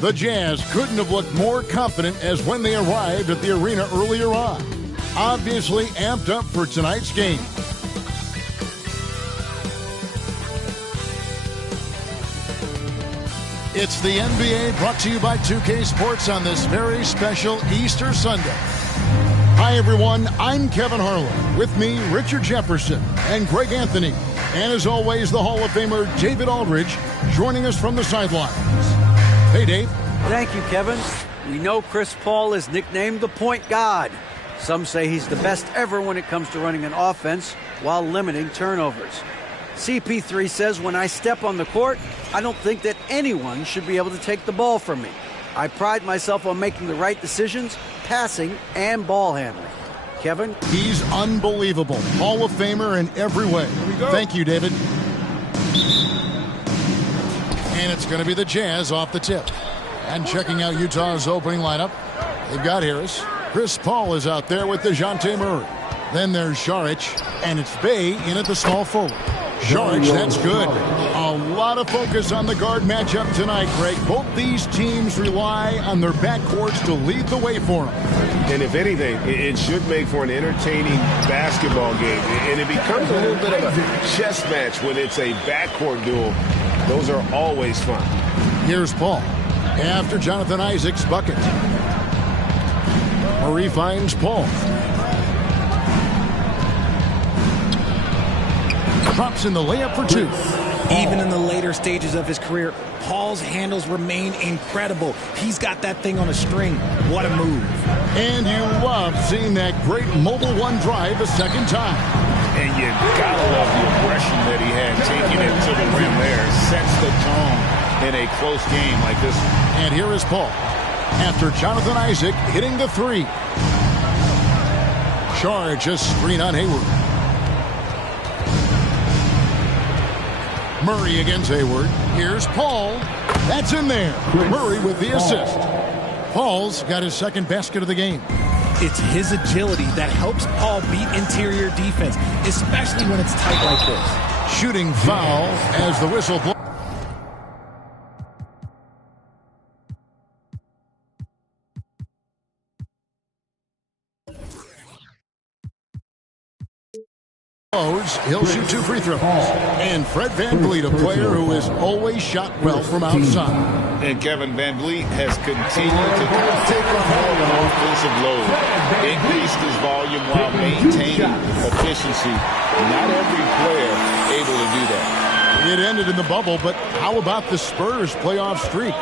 The Jazz couldn't have looked more confident as when they arrived at the arena earlier on. Obviously amped up for tonight's game. It's the NBA brought to you by 2K Sports on this very special Easter Sunday. Hi everyone, I'm Kevin Harlan. With me, Richard Jefferson and Greg Anthony. And as always, the Hall of Famer David Aldridge joining us from the sidelines. Hey, Dave. Thank you, Kevin. We know Chris Paul is nicknamed the point god. Some say he's the best ever when it comes to running an offense while limiting turnovers. CP3 says, when I step on the court, I don't think that anyone should be able to take the ball from me. I pride myself on making the right decisions, passing and ball handling. Kevin? He's unbelievable. Hall of Famer in every way. Thank you, David. And it's going to be the Jazz off the tip. And checking out Utah's opening lineup, they've got Harris. Chris Paul is out there with DeJounte Murray. Then there's Saric, and it's Bey in at the small forward. Saric, that's good. A lot of focus on the guard matchup tonight, Greg. Both these teams rely on their backcourts to lead the way for them. And if anything, it should make for an entertaining basketball game. And it becomes a little bit of a chess match when it's a backcourt duel. Those are always fun. Here's Paul after Jonathan Isaac's bucket. Murray finds Paul. Drops in the layup for two. Even in the later stages of his career, Paul's handles remain incredible. He's got that thing on a string. What a move. And you love seeing that great mobile one drive a second time. And you gotta love the aggression that he had taking it to the rim there. Sets the tone in a close game like this. And here is Paul after Jonathan Isaac hitting the three. Charge a screen on Hayward. Murray against Hayward. Here's Paul. That's in there. Murray with the assist. Paul's got his second basket of the game. It's his agility that helps Paul beat interior defense, especially when it's tight like this. Shooting foul as the whistle blows. He'll shoot two free throws. And Fred VanVleet, a player who has always shot well from outside. And Kevin VanVleet has continued to take on more of an offensive load. Increased his volume while maintaining efficiency. Not every player able to do that. It ended in the bubble, but how about the Spurs playoff streak?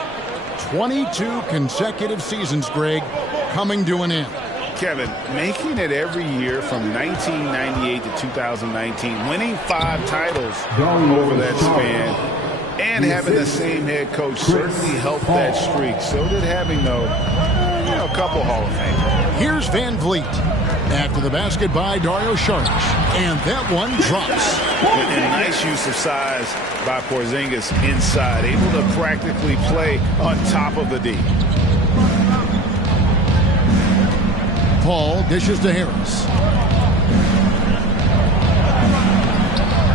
22 consecutive seasons, Greg, coming to an end. Kevin, making it every year from 1998 to 2019, winning 5 titles over that span, and having the same head coach certainly helped that streak. So did having, a couple Hall of Fame. Here's VanVleet after the basket by Dario Saric, and that one drops. And nice use of size by Porzingis inside, able to practically play on top of the D. Paul dishes to Harris.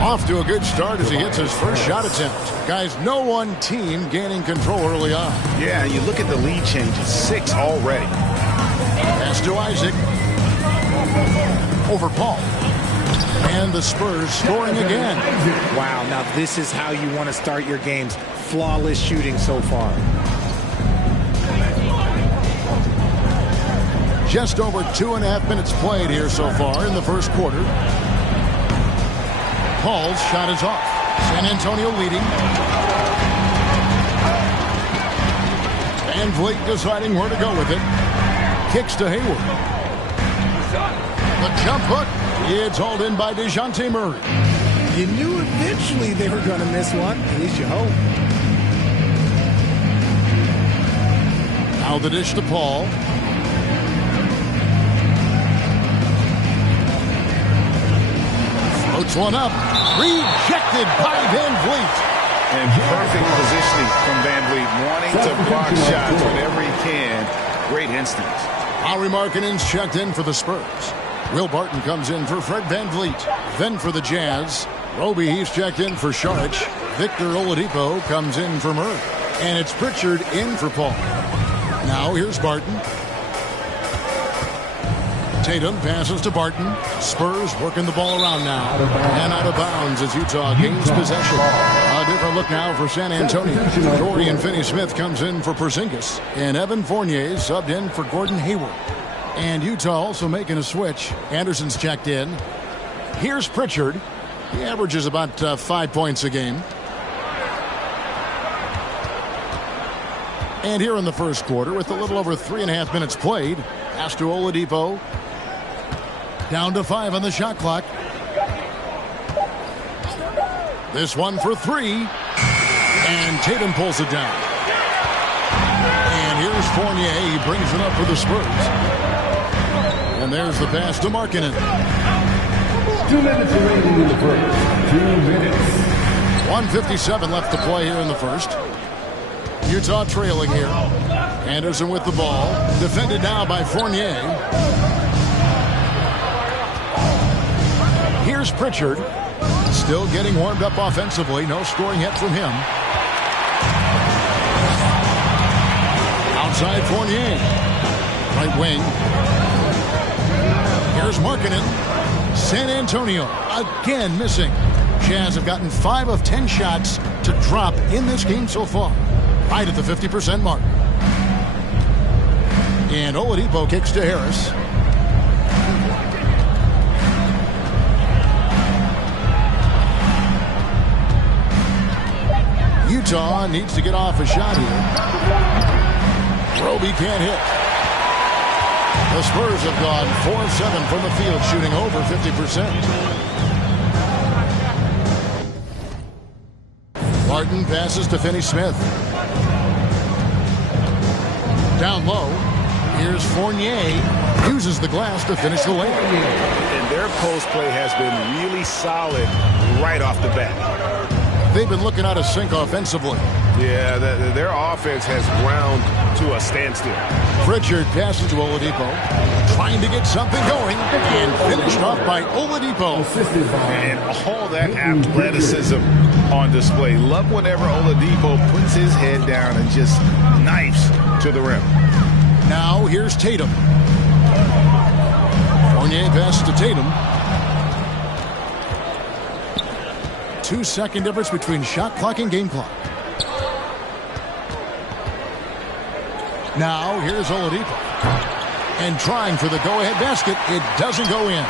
Off to a good start as he hits his first shot attempt. Guys, no one team gaining control early on. Yeah, you look at the lead changes, 6 already. Pass to Isaac. Over Paul. And the Spurs scoring again. Wow, now this is how you want to start your games. Flawless shooting so far. Just over 2.5 minutes played here so far in the first quarter. Paul's shot is off. San Antonio leading. VanVleet deciding where to go with it. Kicks to Hayward. The jump hook. It's hauled in by DeJounte Murray. You knew eventually they were going to miss one. At least you hope. Now the dish to Paul. Floats one up. Rejected by VanVleet. And perfect positioning from VanVleet, wanting to block shots whenever he can. Great instinct. Lauri Markkanen's checked in for the Spurs. Will Barton comes in for Fred VanVleet. Then for the Jazz, Roby, he's checked in for Saric. Victor Oladipo comes in for Murray. And it's Pritchard in for Paul. Now here's Barton. Tatum passes to Barton. Spurs working the ball around now. And out of bounds as Utah gains possession. A different look now for San Antonio. Dorian Finney-Smith comes in for Porzingis. And Evan Fournier subbed in for Gordon Hayward. And Utah also making a switch. Anderson's checked in. Here's Pritchard. He averages about 5 points a game. And here in the first quarter, with a little over 3.5 minutes played, pass to Oladipo. Down to 5 on the shot clock. This one for 3. And Tatum pulls it down. And here's Fournier. He brings it up for the Spurs. And there's the pass to Markkanen. 2 minutes remaining in the first. 2 minutes. 1:57 left to play here in the first. Utah trailing here. Anderson with the ball. Defended now by Fournier. Here's Pritchard. Still getting warmed up offensively. No scoring yet from him. Outside Fournier. Right wing. Here's Markkanen. San Antonio again missing. Jazz have gotten 5 of 10 shots to drop in this game so far. Right at the 50% mark. And Oladipo kicks to Harris. Utah needs to get off a shot here. Roby can't hit. The Spurs have gone 4 of 7 from the field, shooting over 50%. Barton passes to Finney-Smith. Down low. Here's Fournier. Uses the glass to finish the layup. And their post play has been really solid right off the bat. They've been looking out of sync offensively. Yeah, their offense has ground to a standstill. Pritchard passes to Oladipo. Trying to get something going. And finished off by Oladipo. And all that athleticism on display. Love whenever Oladipo puts his head down and just knifes to the rim. Now here's Tatum. Fournier passes to Tatum. 2-second difference between shot clock and game clock. Now here's Oladipo. And trying for the go-ahead basket. It doesn't go in.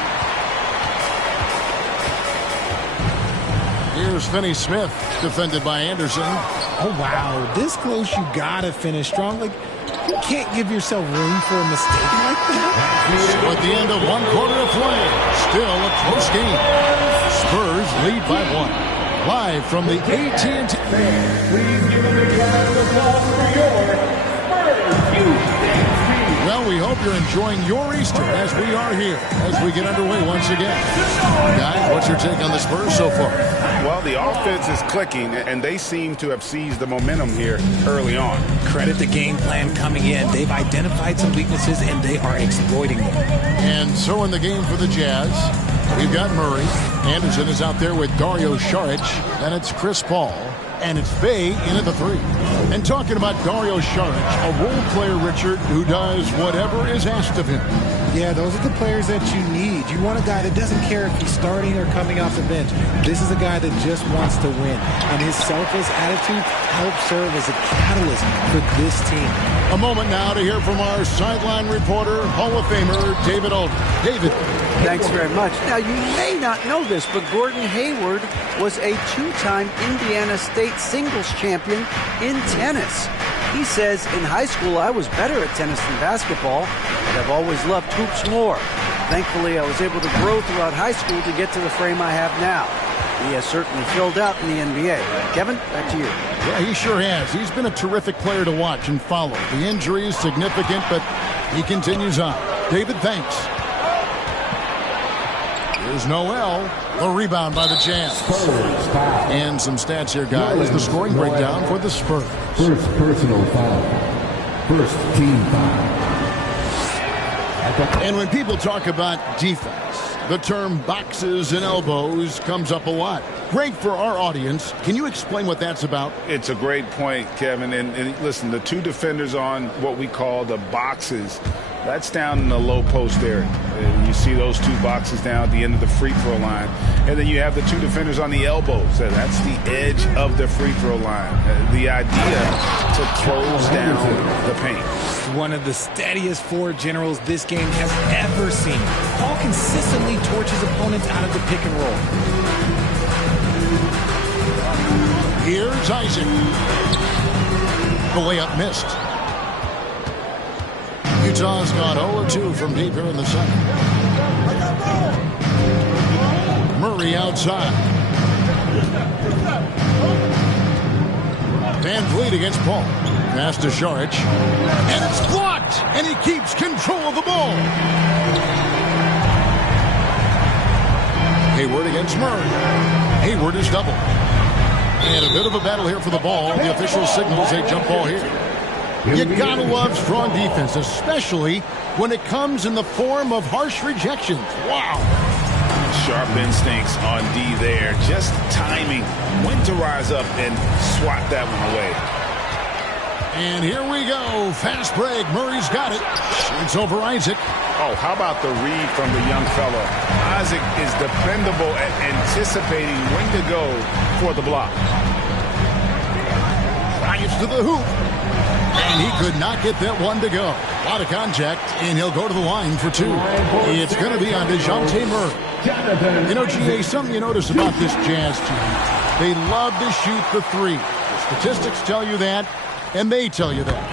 Here's Finney-Smith, defended by Anderson. Oh, wow. This close, you got to finish strong. Like, you can't give yourself room for a mistake like that. So at the end of 1 quarter of play, still a close game. Spurs lead by 1. Live from the AT&T. Please give them a round of applause for your Spurs. Well, we hope you're enjoying your Easter as we are here as we get underway once again. Guys, what's your take on the Spurs so far? Well, the offense is clicking, and they seem to have seized the momentum here early on. Credit the game plan coming in. They've identified some weaknesses, and they are exploiting them. And so in the game for the Jazz, we've got Murray. Anderson is out there with Dario Saric. Then it's Chris Paul. And it's Bey in at the 3. And talking about Dario Saric, a role player, Richard, who does whatever is asked of him. Yeah, those are the players that you need. You want a guy that doesn't care if he's starting or coming off the bench. This is a guy that just wants to win. And his selfless attitude helps serve as a catalyst for this team. A moment now to hear from our sideline reporter, Hall of Famer, David Aldridge. David. Thanks very much. Now, you may not know this, but Gordon Hayward was a 2-time Indiana State singles champion in tennis. He says, in high school, I was better at tennis than basketball, but I've always loved hoops more. Thankfully, I was able to grow throughout high school to get to the frame I have now. He has certainly filled out in the NBA. Kevin, back to you. Yeah, he sure has. He's been a terrific player to watch and follow. The injury is significant, but he continues on. David, thanks. Here's Noel. The rebound by the Jazz. And some stats here, guys. The scoring breakdown for the Spurs. First personal foul. First team foul. And when people talk about defense, the term boxes and elbows comes up a lot. great for our audience. Can you explain what that's about? It's a great point, Kevin. And listen, the two defenders on what we call the boxes, that's down in the low post area. And you see those two boxes down at the end of the free throw line. And then you have the two defenders on the elbows. So that's the edge of the free throw line. The idea to close down the paint. One of the steadiest floor generals this game has ever seen. Paul consistently torches opponents out of the pick and roll. Here's Isaac. The layup missed. Utah's gone 0-2 from deep here in the second. Murray outside. Van Vliet against Paul. Pass to Šarić. And it's blocked! And he keeps control of the ball. Hayward against Murray. Hayward is doubled. And a bit of a battle here for the ball. The official signals a jump ball here. You gotta love strong defense, especially when it comes in the form of harsh rejections. Wow. Sharp instincts on D there. Just timing when to rise up and swat that one away. And here we go. Fast break. Murray's got it. Shoots over Isaac. Oh, how about the read from the young fella? Isaac is dependable at anticipating when to go for the block. Drives to the hoop. And he could not get that one to go. A lot of contact, and he'll go to the line for two. It's going to be on DeJounte Murray. You know, GA, something you notice about this Jazz team, they love to shoot the three. The statistics tell you that, and they tell you that.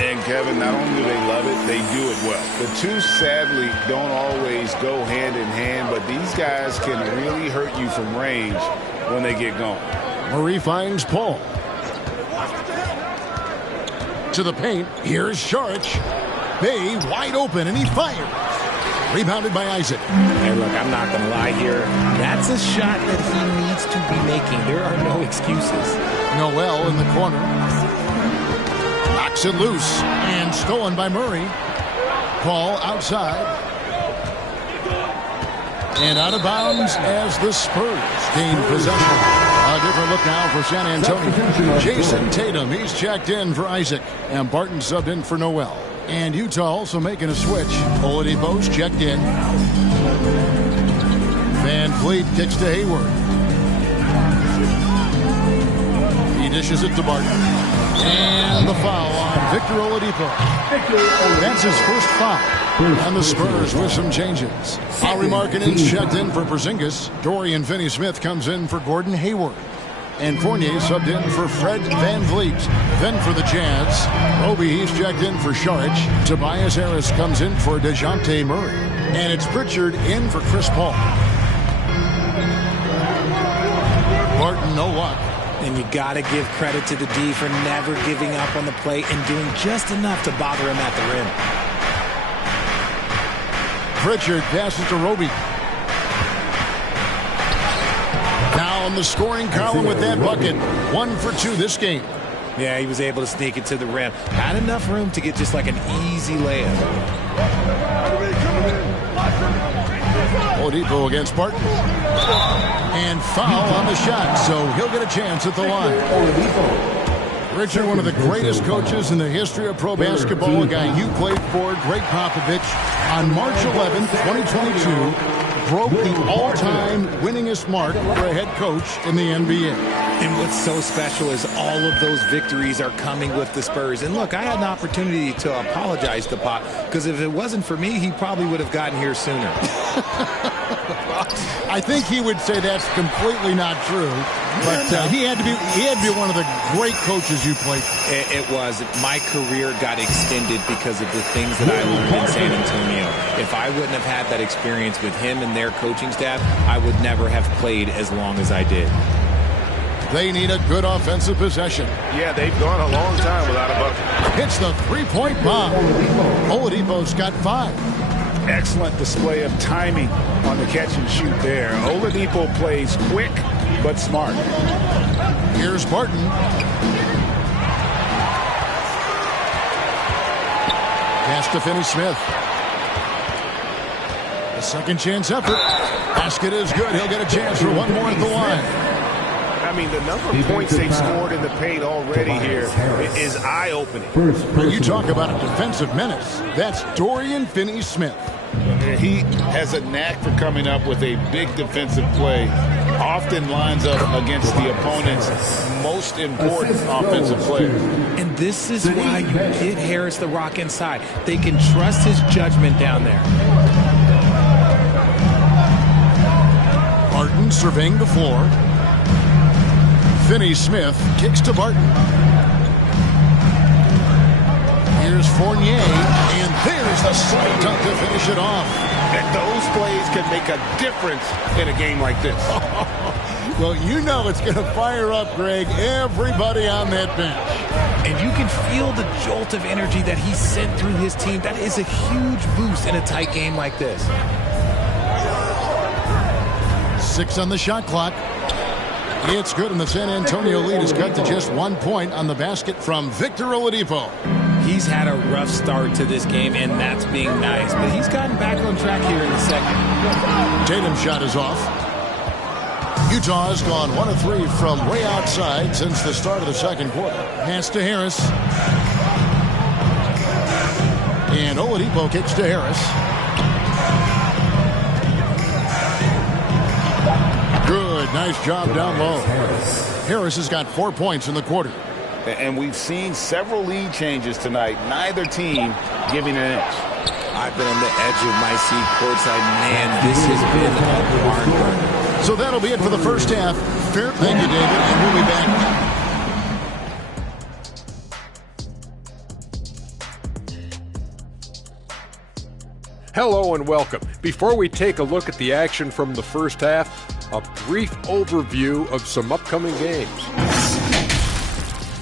And, Kevin, not only do they love it, they do it well. The two, sadly, don't always go hand in hand, but these guys can really hurt you from range when they get going. Murray finds Paul. To the paint. Here's Šarić. Bay wide open, and he fires. Rebounded by Isaac. Hey, look, I'm not going to lie here. That's a shot that he needs to be making. There are no excuses. Noel in the corner. Knocks it loose, and stolen by Murray. Paul outside. And out of bounds as the Spurs gain possession. A different look now for San Antonio. Jason Tatum, he's checked in for Isaac. And Barton subbed in for Noel. And Utah also making a switch. Oladipo's checked in. Van Vliet kicks to Hayward. He dishes it to Barton. And the foul on Victor Oladipo. That's his first foul. And the Spurs with some changes. Lauri Markkanen's checked in for Porzingis. Dorian Finney-Smith comes in for Gordon Hayward. And Fournier subbed in for Fred Van Vliet. Then for the Jazz, Roby, he's checked in for Šarić. Tobias Harris comes in for DeJounte Murray. And it's Pritchard in for Chris Paul. Barton, no luck. And you got to give credit to the D for never giving up on the play and doing just enough to bother him at the rim. Pritchard passes to Roby. Now in the scoring column with that bucket. 1 for 2 this game. Yeah, he was able to sneak it to the rim. Had enough room to get just like an easy layup. Oladipo against Barton. And foul on the shot, so he'll get a chance at the line. Richard, one of the greatest coaches in the history of pro basketball, a guy you played for, Greg Popovich, on March 11, 2022, broke the all-time winningest mark for a head coach in the NBA. And what's so special is all of those victories are coming with the Spurs. And look, I had an opportunity to apologize to Pop, because if it wasn't for me, he probably would have gotten here sooner. I think he would say that's completely not true. But he had to be one of the great coaches you played for. It was. My career got extended because of the things that I learned in San Antonio. If I wouldn't have had that experience with him and their coaching staff, I would never have played as long as I did. They need a good offensive possession. Yeah, they've gone a long time without a bucket. Hits the three-point bomb. Oladipo's got 5. Excellent display of timing on the catch and shoot there. Oladipo plays quick but smart. Here's Barton. Pass to Finney-Smith. A second chance effort. Basket is good. He'll get a chance for one more at the line. I mean, the number of points they've scored in the paint already here is eye-opening. When you talk about a defensive menace, that's Dorian Finney-Smith. He has a knack for coming up with a big defensive play. Often lines up against the opponent's most important offensive player. And this is why you get Harris the rock inside. They can trust his judgment down there. Barton surveying the floor. Finney-Smith kicks to Barton. Here's Fournier, and there's the slam dunk to finish it off. And those plays can make a difference in a game like this. Well, you know it's going to fire up, Greg, everybody on that bench. And you can feel the jolt of energy that he sent through his team. That is a huge boost in a tight game like this. 6 on the shot clock. It's good, and the San Antonio lead is cut to just 1 point on the basket from Victor Oladipo. He's had a rough start to this game, and that's being nice. But he's gotten back on track here in the second. Tatum's shot is off. Utah has gone 1 of 3 from way outside since the start of the second quarter. Pass to Harris. And Oladipo kicks to Harris. Good, nice job down low. Harris has got 4 points in the quarter. And we've seen several lead changes tonight. Neither team giving an inch. I've been on the edge of my seat courtside. Man, this has been a barn burner. So that'll be it for the first half. Thank you, David, and we'll be back. Hello and welcome. Before we take a look at the action from the first half, a brief overview of some upcoming games.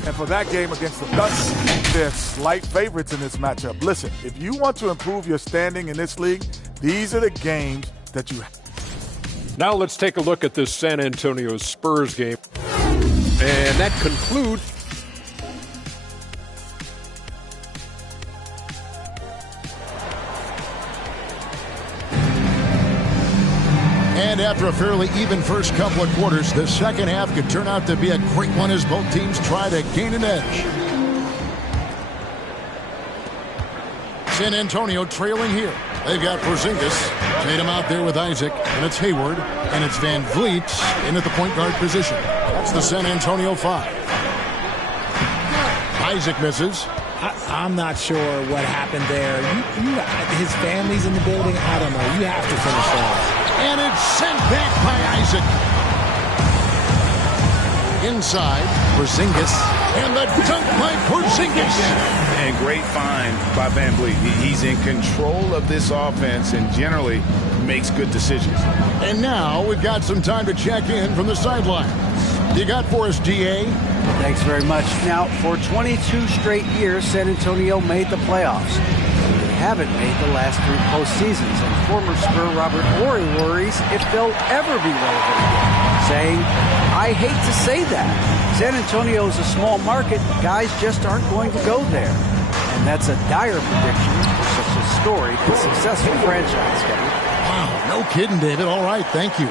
And for that game against the Thunder, they're slight favorites in this matchup. Listen, if you want to improve your standing in this league, these are the games that you have. Now let's take a look at this San Antonio Spurs game. And that concludes And after a fairly even first couple of quarters, the second half could turn out to be a great one as both teams try to gain an edge. San Antonio trailing here. They've got Porzingis. Tatum out there with Isaac. And it's Hayward. And it's Van Vliet in at the point guard position. That's the San Antonio 5. Isaac misses. I'm not sure what happened there. His family's in the building. I don't know. You have to finish that. And it's sent back by Isaac. Inside, Porzingis. And the dunk by Porzingis. And great find by Van Vliet. He's in control of this offense and generally makes good decisions. And now we've got some time to check in from the sideline. You got for us, DA? Thanks very much. Now, for 22 straight years, San Antonio made the playoffs. They haven't made the last 3 postseasons, and former Spur Robert Horry worries if they'll ever be relevant again, saying, I hate to say that. San Antonio is a small market. Guys just aren't going to go there. And that's a dire prediction for such a storied and successful franchise, Kevin. Wow, no kidding, David. All right, thank you.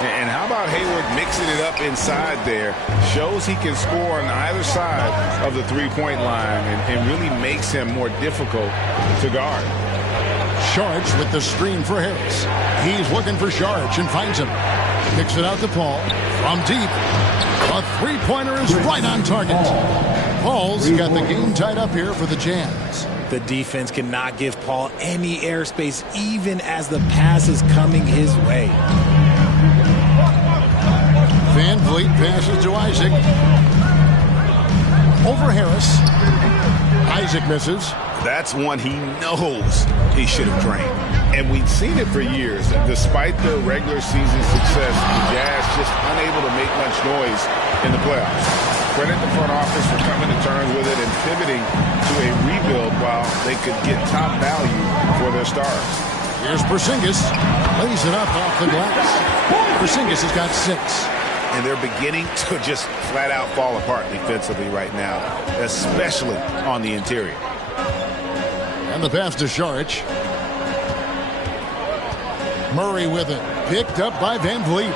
And how about Hayward mixing it up inside there? Shows he can score on either side of the three-point line and really makes him more difficult to guard. Saric with the screen for Harris. He's looking for Saric and finds him. Kicks it out to Paul from deep. A three-pointer is right on target. Paul's got the game tied up here for the Jazz. The defense cannot give Paul any airspace, even as the pass is coming his way. Van Vliet passes to Isaac. Over Harris. Isaac misses. That's one he knows he should have drained. And we've seen it for years. Despite their regular season success, the Jazz just unable to make much noise in the playoffs. Credit the front office for coming to terms with it and pivoting to a rebuild while they could get top value for their stars. Here's Porzingis. Lays it up off the glass. Porzingis has got 6. And they're beginning to just flat out fall apart defensively right now, especially on the interior. And the pass to Saric. Murray with it. Picked up by Van Vliet.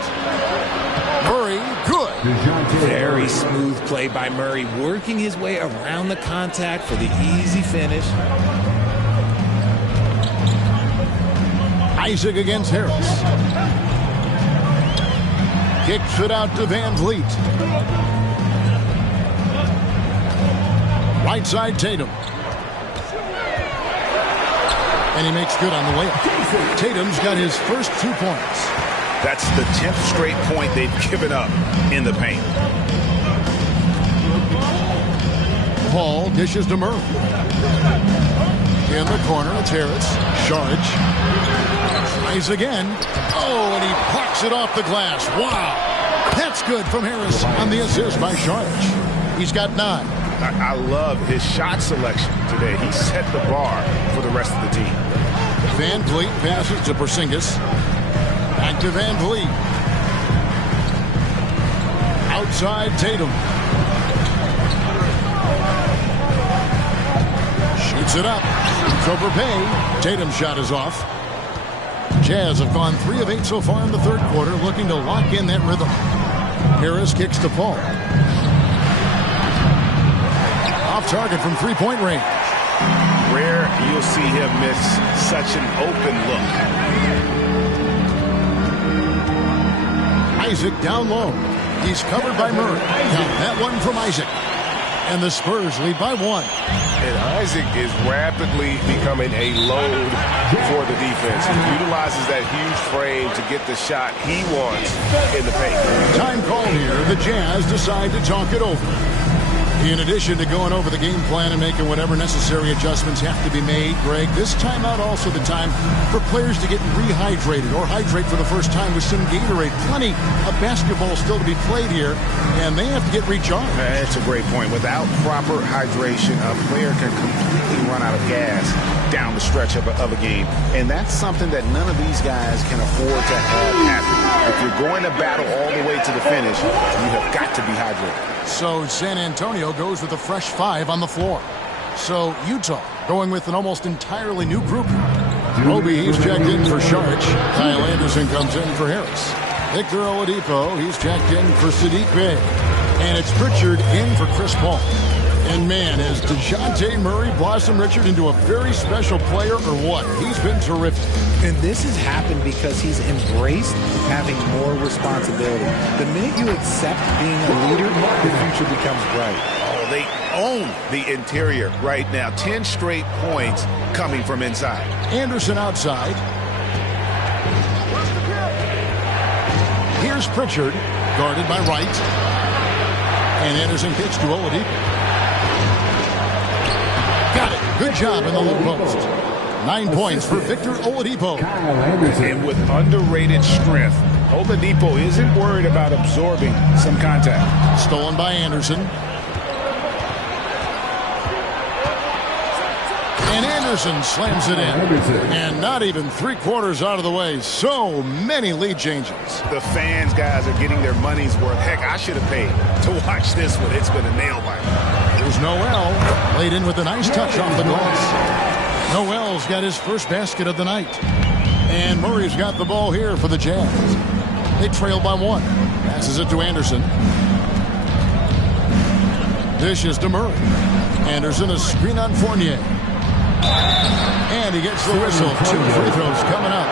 Murray, good. Very smooth play by Murray, working his way around the contact for the easy finish. Isaac against Harris. Kicks it out to Van Vliet. Right side Tatum. And he makes good on the layup. Tatum's got his first 2 points. That's the 10th straight point they've given up in the paint. Paul dishes to Murray. In the corner, it's Harris. Saric tries again. Oh, and he plucks it off the glass. Wow. That's good from Harris on the assist by Saric. He's got 9. I love his shot selection today. He set the bar for the rest of the team. Van Vliet passes to Porzingis. Back to Van Vliet. Outside Tatum. Shoots it up. It's over Pay. Tatum's shot is off. Jazz have gone 3 of 8 so far in the third quarter, looking to lock in that rhythm. Harris kicks to Paul. Off target from 3-point range. Rare you'll see him miss such an open look. Isaac down low. He's covered by Murray. Count that one from Isaac. And the Spurs lead by 1. And Isaac is rapidly becoming a load for the defense. He utilizes that huge frame to get the shot he wants in the paint. Time called here. The Jazz decide to talk it over. In addition to going over the game plan and making whatever necessary adjustments have to be made, Greg, this timeout also the time for players to get rehydrated or hydrate for the first time with some Gatorade. Plenty of basketball still to be played here, and they have to get recharged. That's a great point. Without proper hydration, a player can completely run out of gas down the stretch of a game. And that's something that none of these guys can afford to have happen. If you're going to battle all the way to the finish, you have got to be hydrated. So San Antonio goes with a fresh 5 on the floor. So Utah going with an almost entirely new group. Roby, he's checked in for Saric. Kyle Anderson comes in for Harris. Victor Oladipo, he's checked in for Saddiq Bey. And it's Pritchard in for Chris Paul. And man, has DeJounte Murray blossomed Richard into a very special player or what? He's been terrific. And this has happened because he's embraced having more responsibility. The minute you accept being a leader, the future becomes bright. Oh, they own the interior right now. 10 straight points coming from inside. Anderson outside. Here's Pritchard, guarded by Wright. And Anderson kicks to Oladipo. Got it. Good job in the low post. 9 points for Victor Oladipo. And with underrated strength, Oladipo isn't worried about absorbing some contact. Stolen by Anderson. And Anderson slams it in. And not even 3/4 out of the way. So many lead changes. The fans, guys, are getting their money's worth. Heck, I should have paid to watch this one. It's been a nail biter. Here's Noel. Laid in with a nice touch off the glass. Noel's got his first basket of the night. And Murray's got the ball here for the Jazz. They trail by 1. Passes it to Anderson. Dishes to Murray. Anderson, a screen on Fournier. And he gets the whistle. 2 free throws coming up.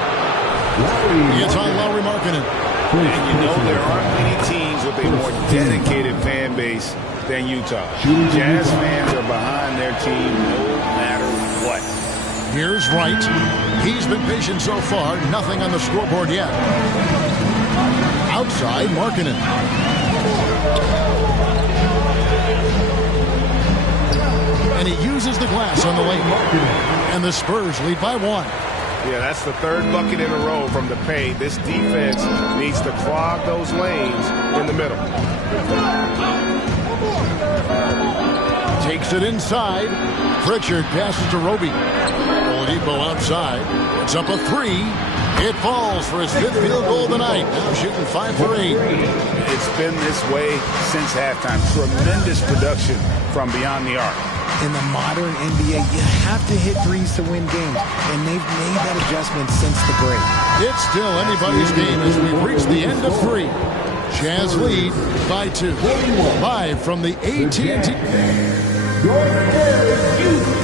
He gets on Lauri Markkanen. And you know there aren't many teams with a more dedicated fan base than Utah. Jazz fans are behind their team no matter what. Here's Wright. He's been patient so far. Nothing on the scoreboard yet. Outside, Markkanen. And he uses the glass on the lane. And the Spurs lead by 1. Yeah, that's the 3rd bucket in a row from the paint. This defense needs to clog those lanes in the middle. Takes it inside. Pritchard passes to Roby. Oladipo outside. It's up a 3. It falls for his 5th field goal of the night. Now shooting 5 for 8. It's been this way since halftime. Tremendous production from beyond the arc. In the modern NBA, you have to hit threes to win games, and they've made that adjustment since the break. It's still anybody's game as we reach the end of 3. Jazz lead by 2. Live from the AT&T.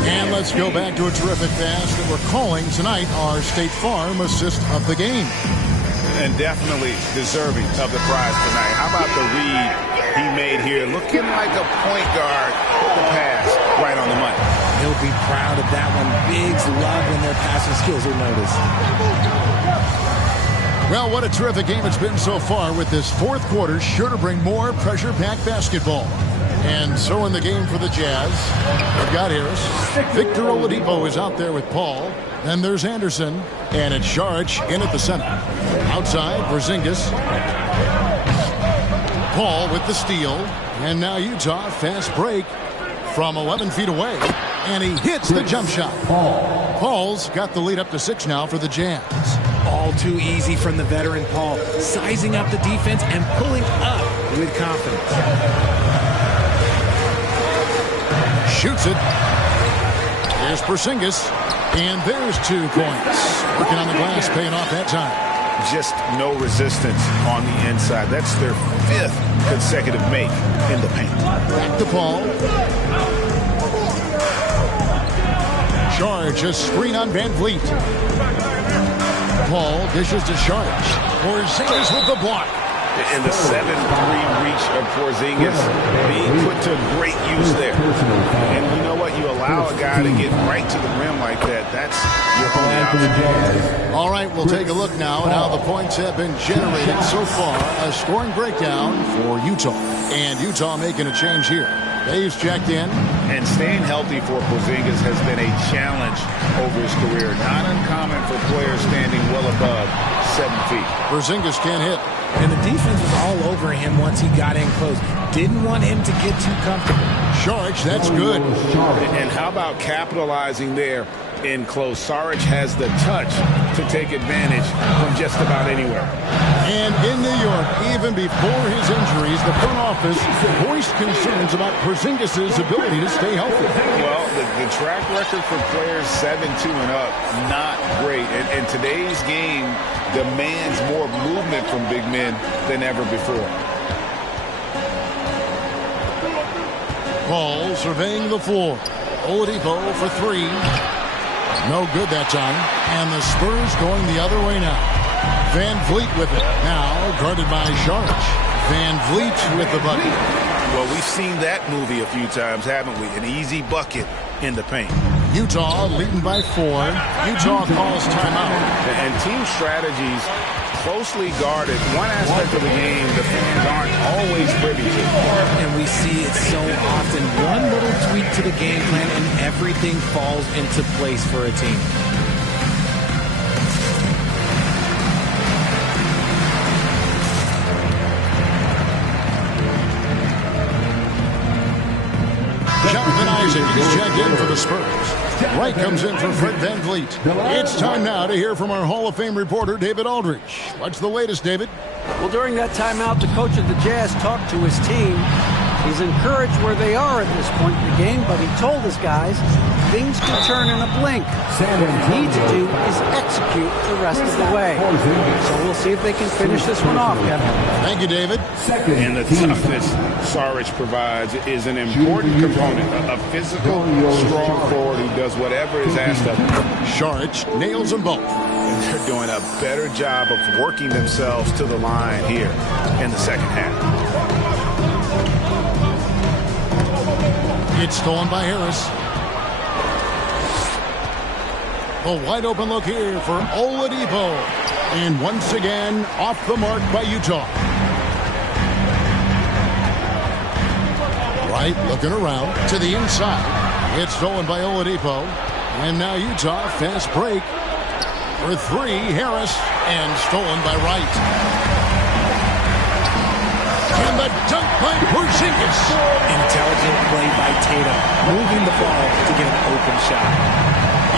And let's go back to a terrific pass that we're calling tonight our State Farm assist of the game. And definitely deserving of the prize tonight. How about the read he made here? Looking like a point guard. The pass right on the money. He'll be proud of that one. Bigs love when their passing skills are noticed. Well, what a terrific game it's been so far, with this fourth quarter sure to bring more pressure-packed basketball. And so in the game for the Jazz, they've got Harris. Victor Oladipo is out there with Paul. Then there's Anderson. And it's Saric in at the center. Outside, Porzingis. Paul with the steal. And now Utah, fast break from 11 feet away. And he hits the jump shot. Paul's got the lead up to 6 now for the Jazz. All too easy from the veteran Paul. Sizing up the defense and pulling up with confidence. Shoots it. Here's Porzingis. And there's 2 points. Working on the glass, paying off that time. Just no resistance on the inside. That's their 5th consecutive make in the paint. Back to Paul. Saric, a screen on Van Vliet. Paul dishes to Saric. Porzingis with the block. And the 7-3 reach of Porzingis being put to great use there. And you know what? You allow a guy to get right to the rim like that. That's your only option. All right, we'll take a look now at how the points have been generated so far. A scoring breakdown for Utah. And Utah making a change here. Dave's checked in. And staying healthy for Porzingis has been a challenge over his career. Not uncommon for players standing well above 7 feet. Porzingis can't hit. And the defense was all over him once he got in close. Didn't want him to get too comfortable. Saric, that's good. And how about capitalizing there in close? Saric has the touch to take advantage from just about anywhere. And in New York, even before his injuries, the front office voiced concerns about Porzingis' ability to stay healthy. Well, the track record for players 7-2 and up, not great. And today's game demands more movement from big men than ever before. Paul surveying the floor. Oladipo for 3. No good that time. And the Spurs going the other way now. Van Vliet with it. Now guarded by Saric. Van Vliet with the bucket. Well, we've seen that movie a few times, haven't we? An easy bucket in the paint. Utah leading by 4. Utah calls timeout. And team strategies closely guarded. One aspect of the game the fans aren't always privy to. And we see it so often. One little tweak to the game plan and everything falls into place for a team. Jonathan Isaac is checked in for the Spurs. Wright comes in for Fred Van Vliet. It's time now to hear from our Hall of Fame reporter, David Aldridge. What's the latest, David? Well, during that timeout, the coach of the Jazz talked to his team. He's encouraged where they are at this point in the game, but he told his guys things can turn in a blink. What they need to do is execute the rest of the way. So we'll see if they can finish this one off, Kevin. Thank you, David. And the toughness Saric provides is an important component. A physical, strong forward who does whatever is asked of him. Saric nails them both. And they're doing a better job of working themselves to the line here in the second half. It's stolen by Harris. A wide open look here for Oladipo. And once again, off the mark by Utah. Wright looking around to the inside. It's stolen by Oladipo. And now Utah, fast break for 3. Harris, and stolen by Wright. And the dunk by Porzingis. Intelligent play by Tatum, moving the ball to get an open shot.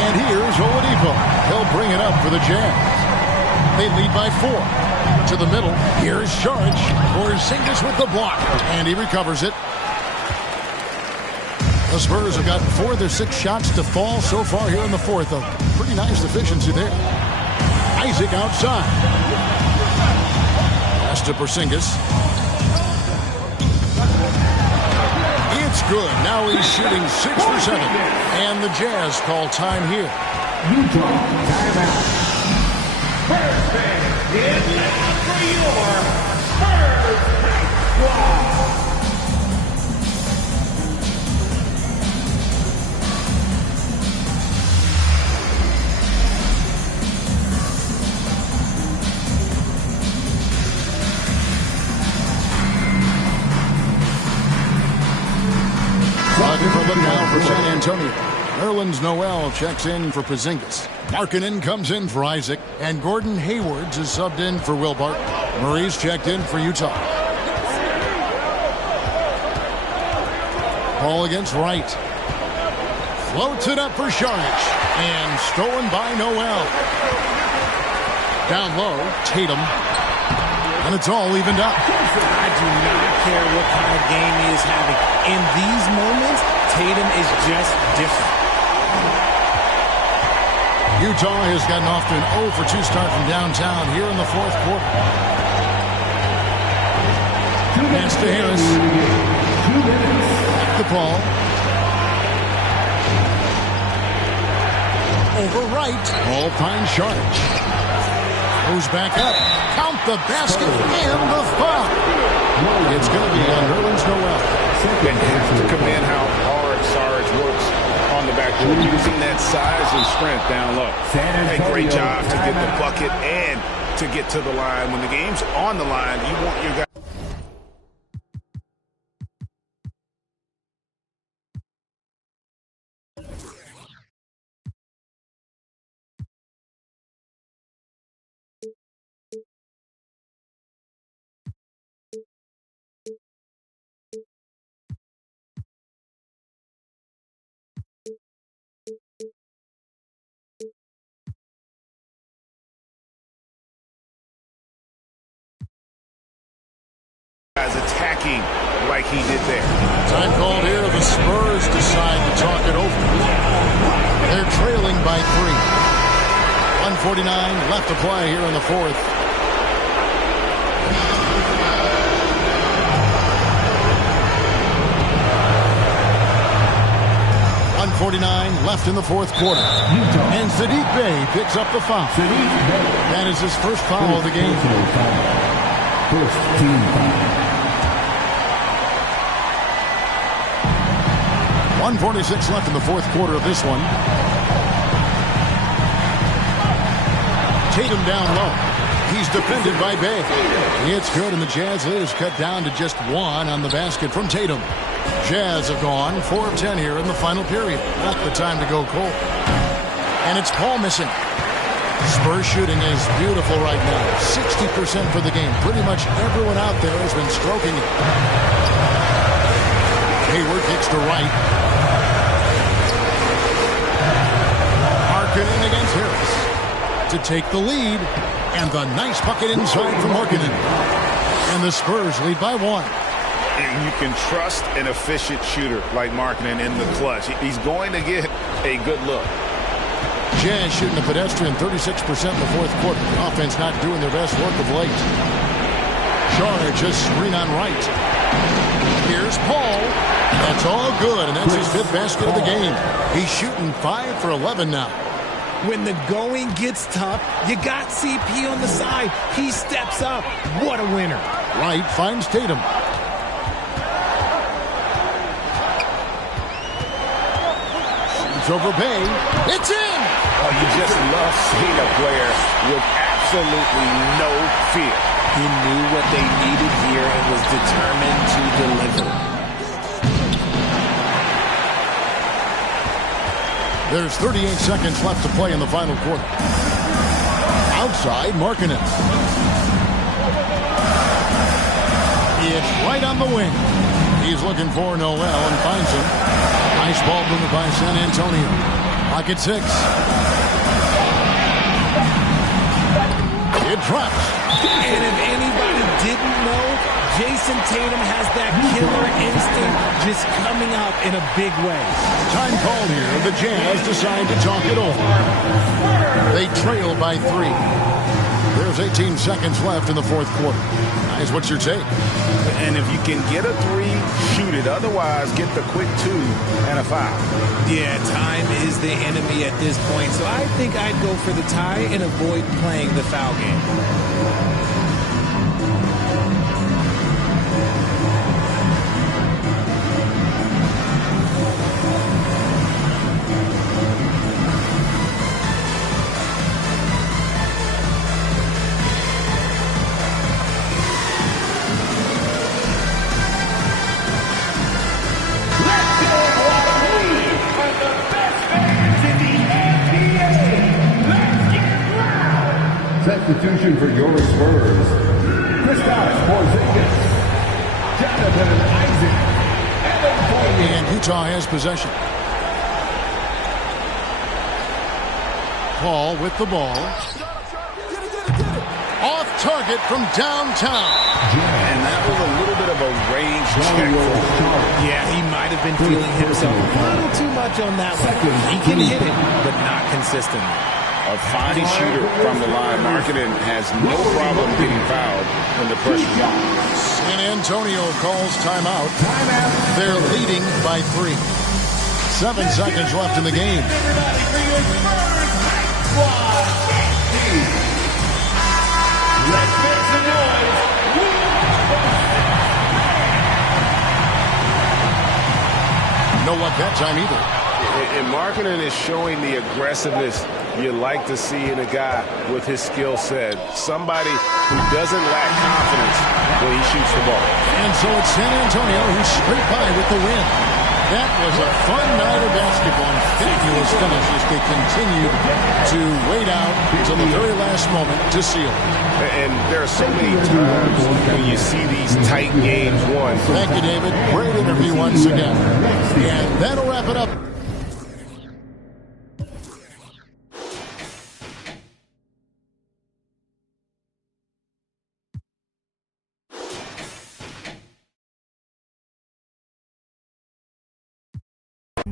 And here's Oladipo. He'll bring it up for the Jazz. They lead by 4. To the middle. Here's Saric. Porzingis with the block. And he recovers it. The Spurs have gotten 4 of their 6 shots to fall so far here in the fourth. A pretty nice efficiency there. Isaac outside. pass to Porzingis. It's good. Now he's shooting 6 for 7. And the Jazz call time here. Utah, timeout. First thing, get out for your first squad. Looking for a look now for San Antonio. Nerlens Noel checks in for Porzingis. Markkanen comes in for Isaac. And Gordon Haywards is subbed in for Will Barton. Murray's checked in for Utah. Ball against Wright. Floats it up for Šarić. And stolen by Noel. Down low, Tatum. And it's all evened up. I do not care what kind of game he is having. In these moments, Tatum is just different. Utah has gotten off to an 0 for 2 start from downtown here in the fourth quarter. Pass to Harris. The ball. Over Wright. Ball finds Šarić. Goes back up. Count the basket and the foul. It's going to be on Nerlens Noel. They have to commend how hard Šarić works on the backboard, using that size and strength down low. Hey, great job to get the bucket and to get to the line. When the game's on the line, you want your guy. Attacking like he did there. Time called here. The Spurs decide to talk it over. They're trailing by 3. 1:49 left to play here in the fourth. .149 left in the fourth quarter. And Saddiq Bey picks up the foul. That is his first foul of the game. First team foul. 1:46 left in the fourth quarter of this one. Tatum down low. He's defended by Bey. It's good, and the Jazz lead is cut down to just 1 on the basket from Tatum. Jazz have gone 4 of 10 here in the final period. Not the time to go cold. And it's Paul missing. Spurs shooting is beautiful right now. 60% for the game. Pretty much everyone out there has been stroking it. Hayward kicks to Wright. Markkanen against Harris to take the lead. And the nice bucket inside from Markkanen. And the Spurs lead by 1. And you can trust an efficient shooter like Markkanen in the clutch. He's going to get a good look. Jazz shooting a pedestrian 36% in the fourth quarter. The offense not doing their best work of late. Šarić just screen on Wright. Here's Paul. That's all good, and that's his 5th basket of the game. He's shooting 5 for 11 now. When the going gets tough, you got CP on the side. He steps up. What a winner. Wright finds Tatum. Shoots over Bey. It's in! Oh, you just love seeing a player with absolutely no fear. He knew what they needed here and was determined to deliver. There's 38 seconds left to play in the final quarter. Outside, Markkanen. It's right on the wing. He's looking for Noel and finds him. Nice ball movement by San Antonio. Pocket 6. It drops. And if anybody didn't know, Jason Tatum has that killer instinct just coming out in a big way. Time called here. The Jazz decide to talk it over. They trail by 3. There's 18 seconds left in the fourth quarter. is what you're taking. And if you can get a 3, shoot it. Otherwise, get the quick 2 and a foul. Yeah, time is the enemy at this point, so I think I'd go for the tie and avoid playing the foul game. Substitution for your Spurs, Kristaps Porzingis, Jonathan Isaac, Evan Fournier. And Utah has possession. Paul with the ball. Off target from downtown. And that was a little bit of a range check. Yeah, he might have been feeling himself a little too much on that one. He can hit it, but not consistently. A fine shooter from the line. Markkanen has no problem getting fouled when the pressure's on. San Antonio calls timeout. They're leading by 3. 7 seconds left in the game. No luck that time either. And Markkanen is showing the aggressiveness you like to see in a guy with his skill set. Somebody who doesn't lack confidence when he shoots the ball. And so it's San Antonio who scrape by with the win. That was a fun night of basketball. Fabulous finish as they continued to wait out until the very last moment to seal. And there are so many times when you see these tight games won. Thank you, David. Great interview once again. And that'll wrap it up.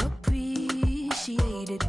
Appreciated.